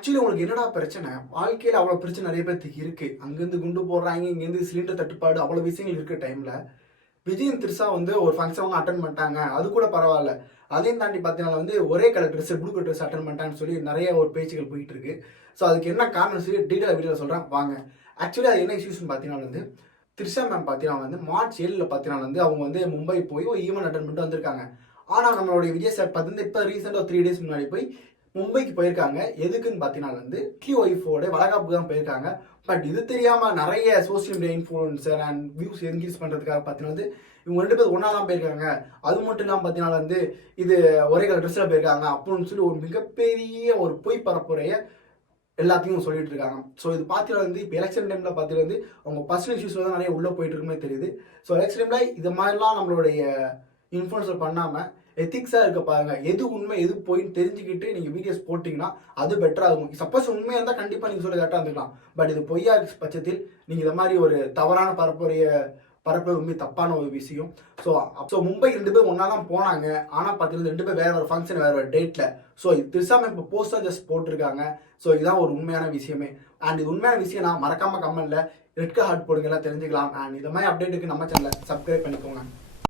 Actually உங்களுக்கு என்னடா பிரச்சனை? வாழ்க்கையில அவ்வளோ பிரச்சனை நெறைய பேத்துக்கு இருக்கு. அங்கேருந்து குண்டு போடுறாங்க, இங்கேருந்து சிலிண்டர் தட்டுப்பாடு அவ்வளோ விஷயங்கள் இருக்க டைம்ல, விஜயும் திரிஷா வந்து ஒரு ஃபங்ஷன் ஒண்ணு அட்டெண்ட் பண்ணிட்டாங்க. அது கூட பரவால்ல. அதையும் தாண்டி பார்த்தீங்கன்னா வந்து ஒரே colour dress, blue colour dress attend பண்ணிட்டாங்கன்னு சொல்லி நெறைய ஒரு பேச்சுக்கள் போயிட்டு இருக்கு. ஸோ அதுக்கு என்ன காரணம் சொல்லி டீட்டெயிலா வீடியோல சொல்றேன் வாங்க. ஆக்சுவலி அது என்ன இஷ்யூஸ்ன்னு பார்த்தீங்கன்னா வந்து, திரிஷா மேம் பார்த்தீங்கன்னா வந்து மார்ச் 7ல பார்த்தீங்கன்னா வந்து அவங்க வந்து மும்பை போய் ஒரு ஈவென்ட் அட்டெண்ட் பண்ணிட்டு வந்திருக்காங்க. ஆனா நம்மளுடைய விஜய் சார் பார்த்தீங்கன்னா இப்ப ரீசெண்டா 3 டேஸ் முன்னாடி போய் மும்பைக்கு போயிருக்காங்க. எதுக்குன்னு பார்த்தீங்கன்னா வந்து ஒய்ஃபோட வளகாப்புக்கு தான் போயிருக்காங்க. பட் இது தெரியாம நெறைய social media influencer and views encourage பண்றதுக்காக பார்த்தீங்கன்னா வந்து இவங்க 2 பேரும் ஒண்ணா தான் போயிருக்காங்க. அது மட்டும் இல்லாம பார்த்தீங்கன்னா வந்து இது ஒரே கலர் ட்ரெஸ்ல போயிருக்காங்க அப்படின்னு சொல்லி ஒரு மிகப்பெரிய ஒரு பொய் பரப்புரைய எல்லாத்தையும் சொல்லிட்டு இருக்காங்க. ஸோ இது பார்த்தீங்கன்னா வந்து இப்போ எலெக்ஷன் டைம்ல பார்த்தீங்கன்னா வந்து அவங்க பர்சனல் இஷ்யூஸ் வந்து நிறைய உள்ள போயிட்டு இருக்குமே தெரியுது. ஸோ எலெக்ஷன் டைம்ல இது மாதிரிலாம் நம்மளுடைய இன்ஃப்ளூயன்சர் பண்ணாம எத்திக்ஸா இருக்க பாருங்க. எது உண்மை எது போயின்னு தெரிஞ்சுக்கிட்டு நீங்க வீடியோஸ் போட்டீங்கன்னா அது பெட்டரா இருக்கும். சப்போஸ் உண்மையா இருந்தா கண்டிப்பா நீங்க சொல்ல கரெக்டா இருந்துக்கலாம். பட் இது பொய்யா இருக்க பட்சத்தில் நீங்க இந்த மாதிரி ஒரு தவறான பரப்புறது உண்மை தப்பான ஒரு விஷயம். ஸோ மும்பை 2 பேரும் ஒன்னா தான் போனாங்க. ஆனா பார்த்தீங்கன்னா 2 பேர் வேற ஒரு ஃபங்க்ஷன் வேற ஒரு டேட்ல. ஸோ திரிஷா இப்போ போஸ்டா ஜஸ்ட் போட்டிருக்காங்க. ஸோ இதுதான் ஒரு உண்மையான விஷயமே. அண்ட் இது உண்மையான விஷயம் நான் மறக்காம கமெண்ட்ல ரெட் ஹார்ட் போடுங்க எல்லாம் தெரிஞ்சுக்கலாம். அண்ட் இந்த மாதிரி அப்டேட்டுக்கு நம்ம சேனலை சப்ஸ்கிரைப் பண்ணிக்கோங்க.